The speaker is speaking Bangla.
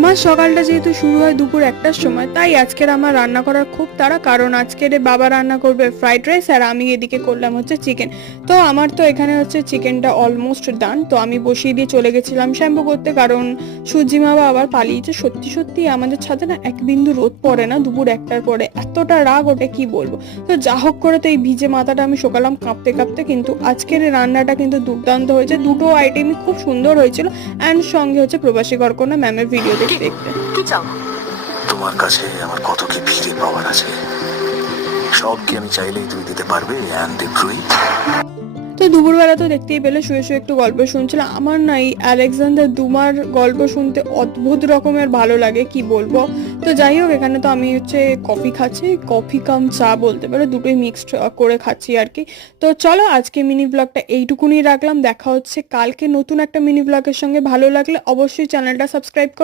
আমার সকালটা যেহেতু শুরু হয় দুপুর 1টার সময়, তাই আজকের আমার রান্না করার খুব তাড়া। কারণ আজকের বাবা রান্না করবে ফ্রাইড রাইস আর আমি এদিকে করলাম হচ্ছে চিকেন। তো আমার তো এখানে হচ্ছে চিকেনটা অলমোস্ট ডান, তো আমি বসিয়ে দিয়ে চলে গেছিলাম শ্যাম্পু করতে। কারণ সূর্যি মামা আবার পালিয়েছে। সত্যি সত্যি আমাদের ছাদে না এক বিন্দু রোদ পড়ে না দুপুর 1টার পরে, এতটা রাগ ওঠে কি বলবো। তো যা হোক করে তো এই ভিজে মাথাটা আমি সকালাম কাঁপতে কাঁপতে, কিন্তু আজকের এই রান্নাটা কিন্তু দুর্দান্ত হয়েছে। দুটো আইটেমই খুব সুন্দর হয়েছিল, অ্যান্ড সঙ্গে হচ্ছে প্রবাসী ঘরকন্যা ম্যামের ভিডিও দেখতে দেখতে। কি চাও? তোমার কাছে আমার কত কি ফিরে পাওয়ার আছে, সব কি আমি চাইলেই তুমি দিতে পারবে? And agree. তো দুপুরবেলা তো দেখতেই পেলে শুয়ে শুয়ে একটু গল্প শুনছিলাম। আমার না এই আলেকজান্ডার দুমার গল্প শুনতে অদ্ভুত রকমের ভালো লাগে, কি বলবো। তো যাই হোক, এখানে তো আমি হচ্ছে কফি খাচ্ছি, কফি কাম চা বলতে পারো, দুটোই মিক্সড করে খাচ্ছি আর কি। তো চলো আজকে মিনি ব্লগটা এইটুকুনি রাখলাম, দেখা হচ্ছে কালকে নতুন একটা মিনি ব্লগের সঙ্গে। ভালো লাগলে অবশ্যই চ্যানেলটা সাবস্ক্রাইব করো।